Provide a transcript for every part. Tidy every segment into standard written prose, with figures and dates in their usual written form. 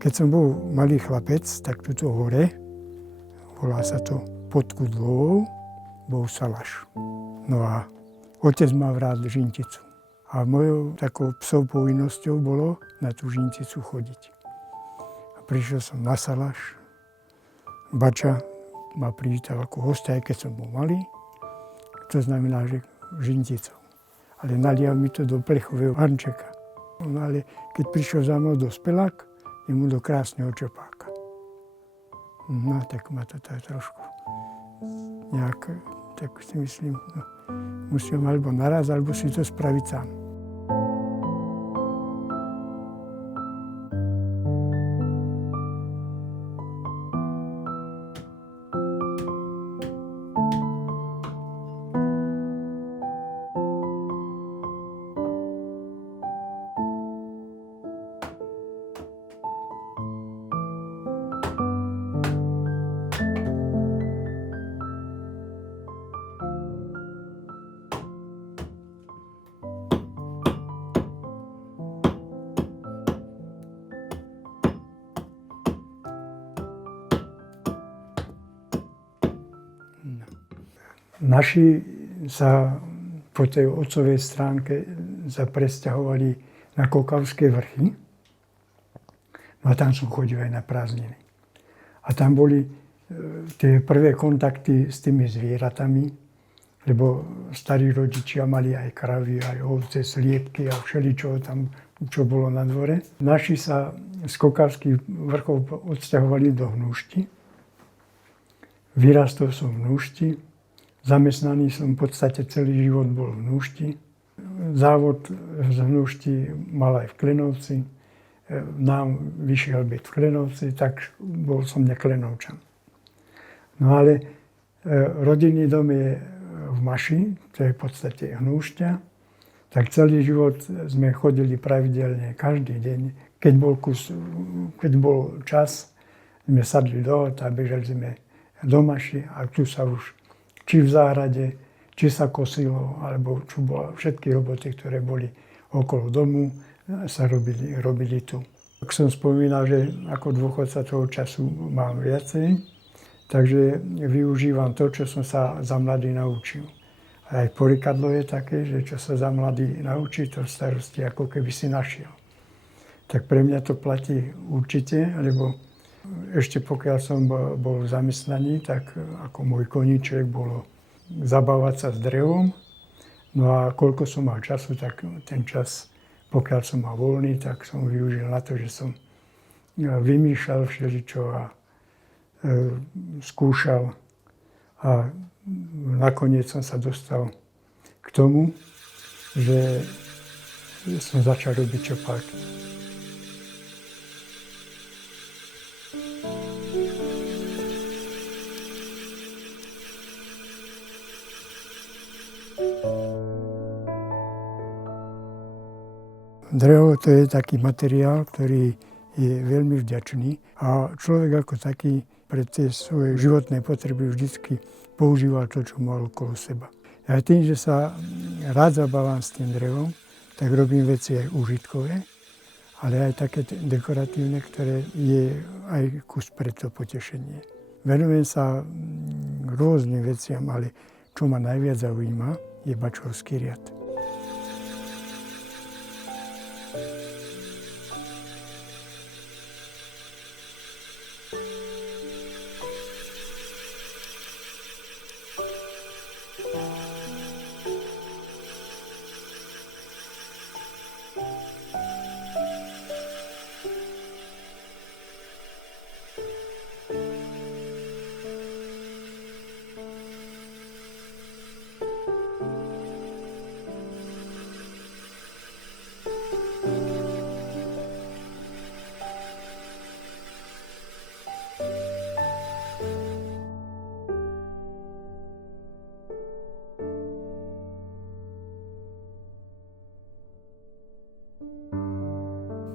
Keď som bol malý chlapec, tak tuto hore, volá sa to pod Kudľou, bol salaš. No a otec mal rád žinticu. A mojou takou psou povinnosťou bolo na tú žinticu chodiť. A prišiel som na salaš. Bača ma privítal ako hostia, aj keď som bol malý. To znamená, že žinticou. Ale nalial mi to do plechového hrnčeka. No ale keď prišiel za mnou dospelák, jemu do krásneho čopáka. No tak ma to tak trošku nejak, tak si myslím, no, musím alebo naraz, alebo si to spraviť sám. Naši sa po tej otcovej stránke presťahovali na Kokavské vrchy. No a tam som chodil aj na prázdniny. A tam boli tie prvé kontakty s tými zvieratami, lebo starí rodičia mali aj kravy, aj ovce, sliepky a všeličo tam, čo bolo na dvore. Naši sa z Kokavských vrchov odsťahovali do Hnúšti. Vyrastol som v Hnúšti. Zamestnaný som v podstate celý život bol v Hnúšti. Závod z Hnúšti mal aj v Klenovci. Nám vyšiel byť v Klenovci, tak bol som neklenovčan. No ale rodinný dom je v Maši, to je v podstate Hnúšťa. Tak celý život sme chodili pravidelne každý deň. Keď bol čas, sme sadli do auta, bežali sme do Maši a tu sa už či v záhrade, či sa kosilo, alebo čo bolo, všetky roboty, ktoré boli okolo domu, sa robili tu. Ak som spomínal, že ako dôchodca toho času mám viacej, takže využívam to, čo som sa za mladý naučil. A aj porekadlo je také, že čo sa za mladý naučí, to v starosti ako keby si našiel. Tak pre mňa to platí určite, lebo ešte pokiaľ som bol v zamestnaní, tak ako môj koníček bolo zabávať sa s drevom. No a koľko som mal času, tak ten čas, pokiaľ som mal voľný, tak som využil na to, že som vymýšľal všeličo a skúšal. A nakoniec som sa dostal k tomu, že som začal robiť čopáky. Drevo to je taký materiál, ktorý je veľmi vďačný a človek ako taký pre tie svoje životné potreby vždycky používal to, čo mal okolo seba. Ja tým, že sa rád zabávam s tým drevom, tak robím veci aj užitkové, ale aj také dekoratívne, ktoré je aj kus pre to potešenie. Venujem sa rôznym veciam, ale čo ma najviac zaujíma, je bačovský riad.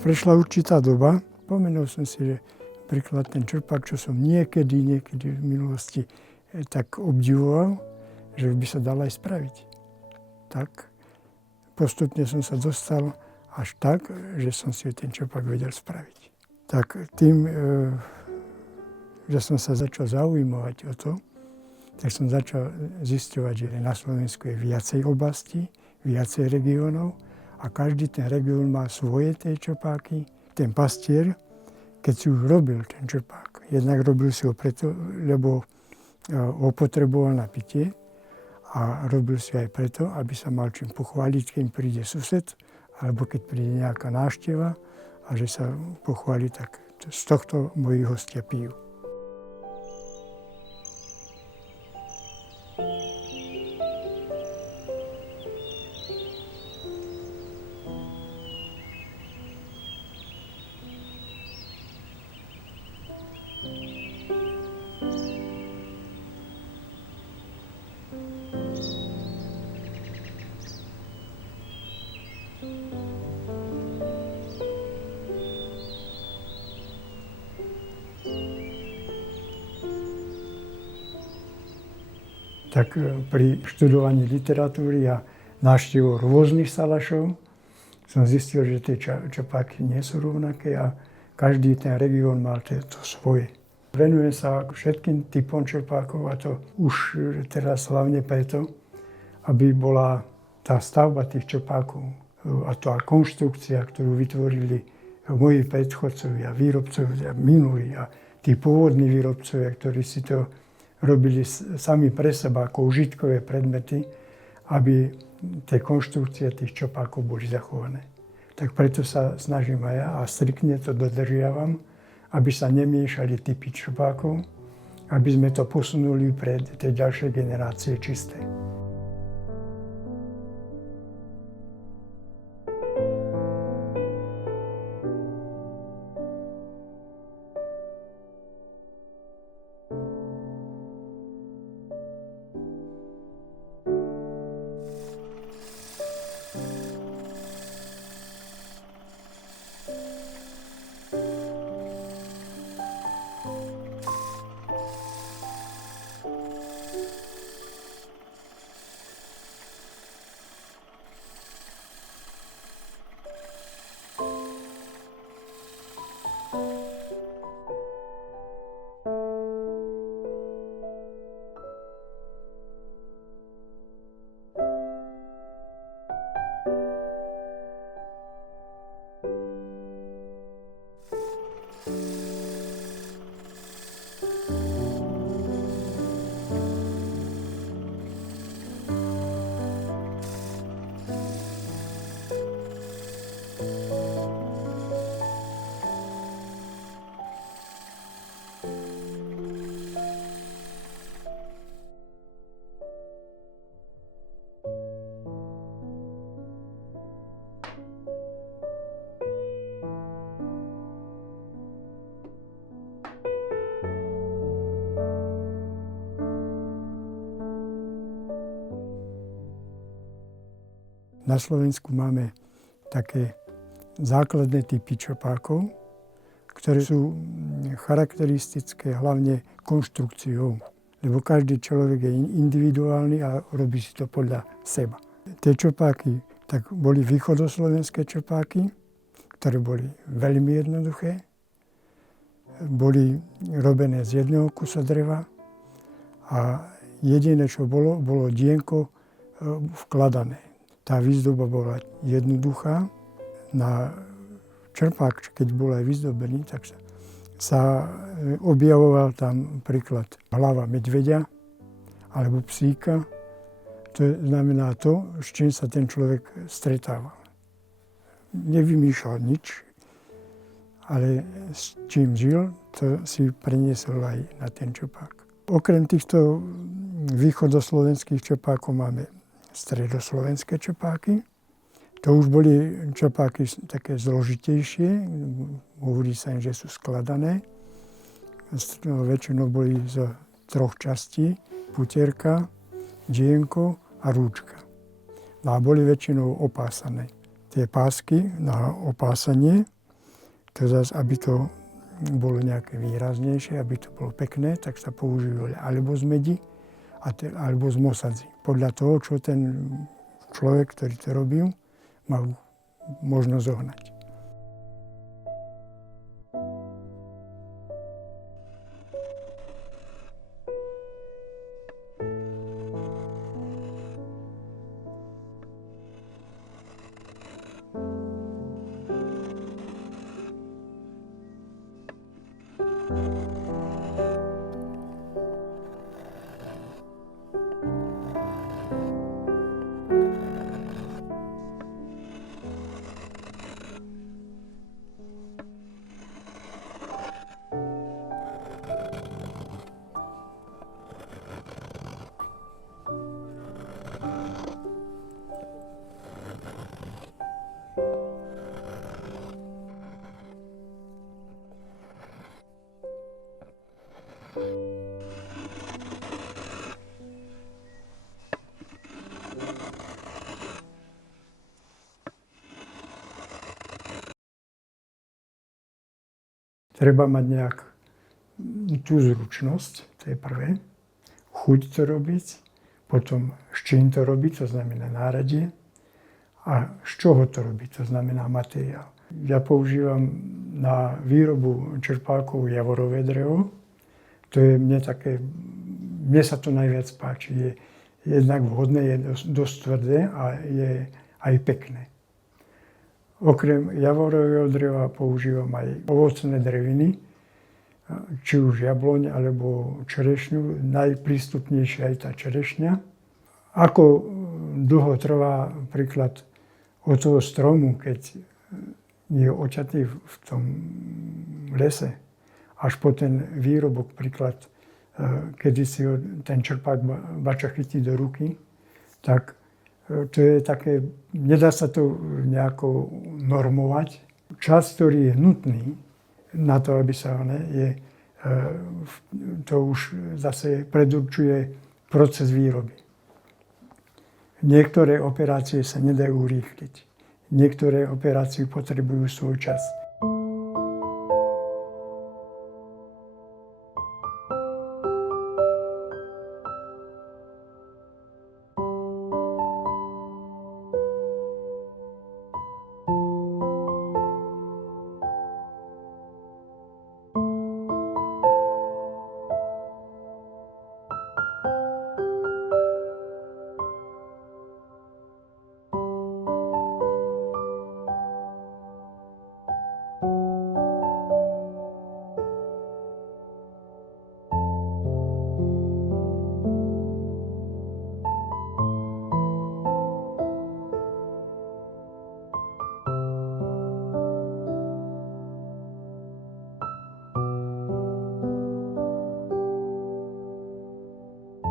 Prešla určitá doba, spomenul som si, že príklad ten čerpák, čo som niekedy v minulosti tak obdivoval, že by sa dal aj spraviť. Tak postupne som sa dostal až tak, že som si ten čerpák vedel spraviť. Tak tým, že som sa začal zaujímavať o to, tak som začal zisťovať, že na Slovensku je viacej oblastí, viacej regiónov a každý ten región má svoje tie čopáky. Ten pastier, keď si už robil ten čopák, jednak robil si ho preto, lebo ho potreboval na pitie a robil si aj preto, aby sa mal čím pochváliť, keď príde sused alebo keď príde nejaká návšteva a že sa pochváli, tak z tohto moji hostia pijú. Tak pri študovaní literatúry a návštevou rôznych salašov som zistil, že tie čopáky nie sú rovnaké a každý ten región mal to svoje. Venujem sa všetkým typom čopákov a to už teraz hlavne preto, aby bola tá stavba tých čopákov a tá konštrukcia, ktorú vytvorili moji predchodcovia, výrobcovia minulí a tí pôvodní výrobcovia, ktorí si to robili sami pre seba ako užitkové predmety, aby tie konštrukcie tých čopákov boli zachované. Tak preto sa snažím aj ja a striktne to dodržiavam, aby sa nemiešali typy čopákov, aby sme to posunuli pre tie ďalšie generácie čisté. Na Slovensku máme také základné typy čopákov, ktoré sú charakteristické hlavne konštrukciou, lebo každý človek je individuálny a robí si to podľa seba. Tie čopáky tak boli východoslovenské čopáky, ktoré boli veľmi jednoduché, boli robené z jedného kusa dreva a jediné, čo bolo dienko vkladané. Tá výzdoba bola jednoduchá. Na čerpák, keď bol aj vyzdobený, tak sa objavoval tam príklad hlava medveďa alebo psíka. To znamená to, s čím sa ten človek stretával. Nevymýšľal nič, ale s čím žil, to si preniesol aj na ten čopák. Okrem týchto východoslovenských čopákov máme stredoslovenské čopáky. To už boli čopáky také zložitejšie, hovorí sa im, že sú skladané. Väčšinou boli z troch častí, putierka, dienko a rúčka. A boli väčšinou opásané. Tie pásky na opásanie, to zase, aby to bolo nejaké výraznejšie, aby to bolo pekné, tak sa používali alebo z medi, alebo z mosadzy. Podľa toho, čo ten človek, ktorý to robil, mal možnosť zohnať. treba mať nejak tú zručnosť, to je prvé, chuť to robiť, potom s čím to robiť, to znamená náradie, a z čoho to robiť, to znamená materiál. Ja používam na výrobu čerpálkov javorové drevo. To je mne sa to najviac páči. Je jednak vhodné, je dosť tvrdé a je aj pekné. Okrem javorového dreva používam aj ovocné dreviny, či už jabloň alebo čerešňu. Najprístupnejšia je tá čerešňa. Ako dlho trvá príklad od toho stromu, keď je oťatý v tom lese, až po ten výrobok, príklad, kedy si ten čerpák bača chytí do ruky, tak to je také, nedá sa to nejako normovať. Čas, ktorý je nutný na to, aby sa to už zase predurčuje proces výroby. Niektoré operácie sa nedajú urýchliť. Niektoré operácie potrebujú svoj čas.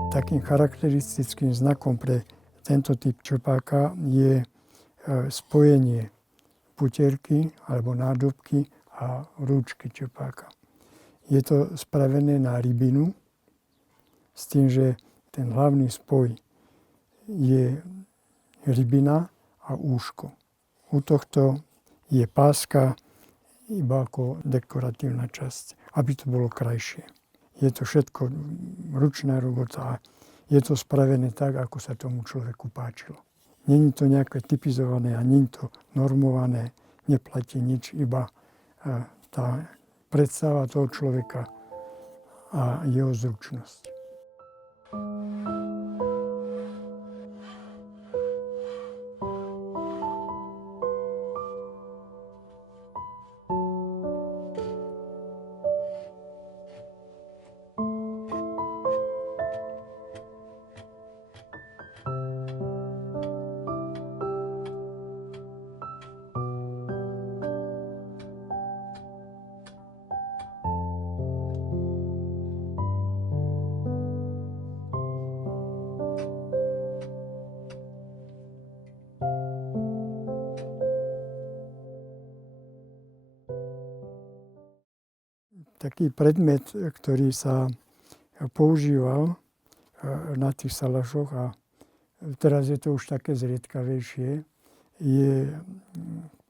Takým charakteristickým znakom pre tento typ čerpáka je spojenie putierky alebo nádobky a rúčky čerpáka. Je to spravené na rybinu s tým, že ten hlavný spoj je rybina a úško. U tohto je páska iba ako dekoratívna časť, aby to bolo krajšie. Je to všetko ručná robota a je to spravené tak, ako sa tomu človeku páčilo. Není to nejaké typizované a není to normované, neplatí nič, iba tá predstava toho človeka a jeho zručnosť. Taký predmet, ktorý sa používal na tých salašoch a teraz je to už také zriedkavejšie, je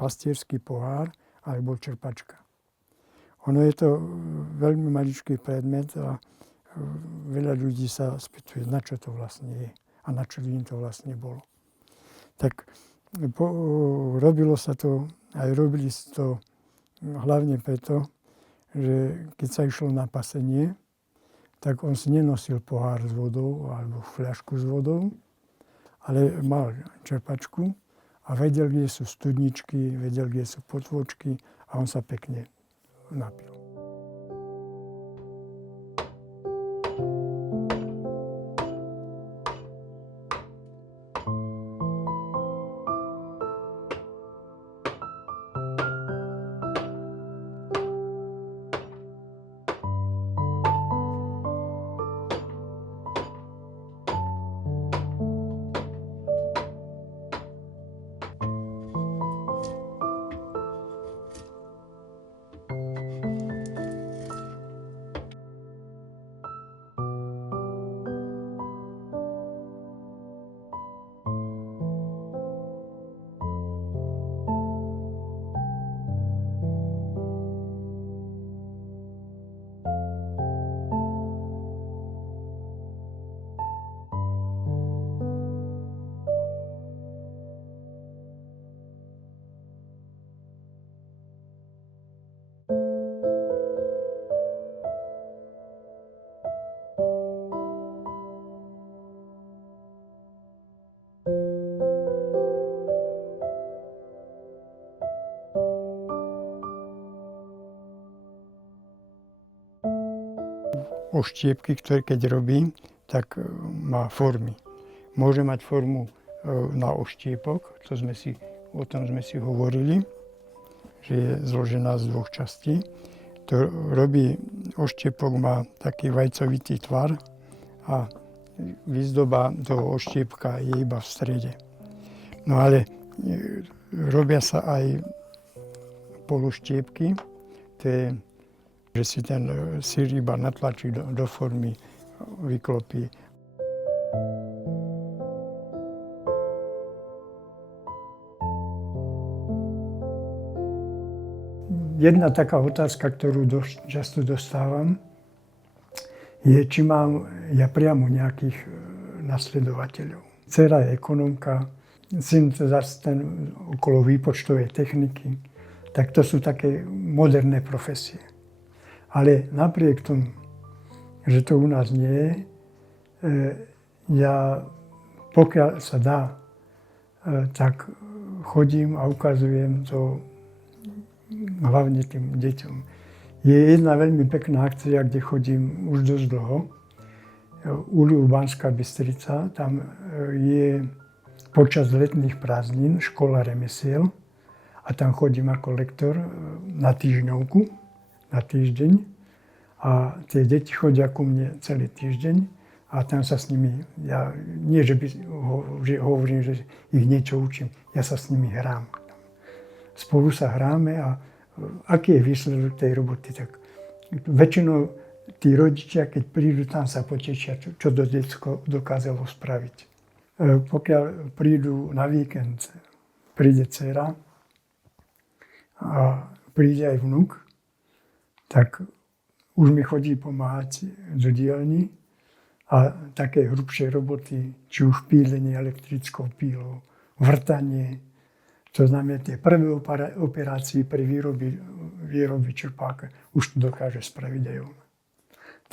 pastierský pohár alebo čerpačka. Ono je to veľmi maličký predmet a veľa ľudí sa spýtuje, na čo to vlastne je a na čo im to vlastne bolo. Tak robilo sa to, aj robili si to hlavne preto, že keď sa išlo na pasenie, tak on si nenosil pohár s vodou alebo fľašku s vodou, ale mal čerpačku a vedel, kde sú studničky, vedel, kde sú potôčky a on sa pekne napil. oštiepky, ktoré keď robím, tak má formy. Môže mať formu na oštiepok, o tom sme si hovorili, že je zložená z dvoch častí. To robí, oštiepok má taký vajcovitý tvar a výzdoba toho oštiepka je iba v strede. No ale robia sa aj pološtiepky, to je, že si ten syr iba natlačí do formy, vyklopí. Jedna taká otázka, ktorú dosť často dostávam, je, či mám ja priamo nejakých nasledovateľov. Dcera je ekonomka, syn zase ten okolo výpočtovej techniky, tak to sú také moderné profesie. Ale napriek tomu, že to u nás nie je, ja pokiaľ sa dá, tak chodím a ukazujem to hlavne tým deťom. Je jedna veľmi pekná akcia, kde chodím už dosť dlho. Uliu Banská Bystrica, tam je počas letných prázdnin škola remesiel a tam chodím ako lektor na týždňovku, na týždeň. A tie deti chodia ku mne celý týždeň a tam sa s nimi, ja nie, že hovorím, že ich niečo učím, ja sa s nimi hrám. Spolu sa hráme a aký je výsledok tej roboty, tak väčšinou tí rodičia, keď prídu, tam sa potešia, čo to decko dokázalo spraviť. Pokiaľ prídu na víkend, príde dcera a príde aj vnuk, tak už mi chodí pomáhať do dielni a také hrubšie roboty, či už pílenie elektrickou pílou, vrtanie, to znamená, tie prvé operácie pri výrobe čerpáka už to dokáže spraviť aj on.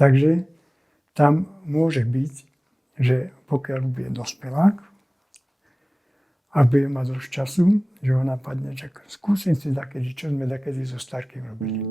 Takže tam môže byť, že pokiaľ bude dospelák a bude mať dosť času, že ho napadne, čak skúsim si takedy, čo sme takedy so starkým robili.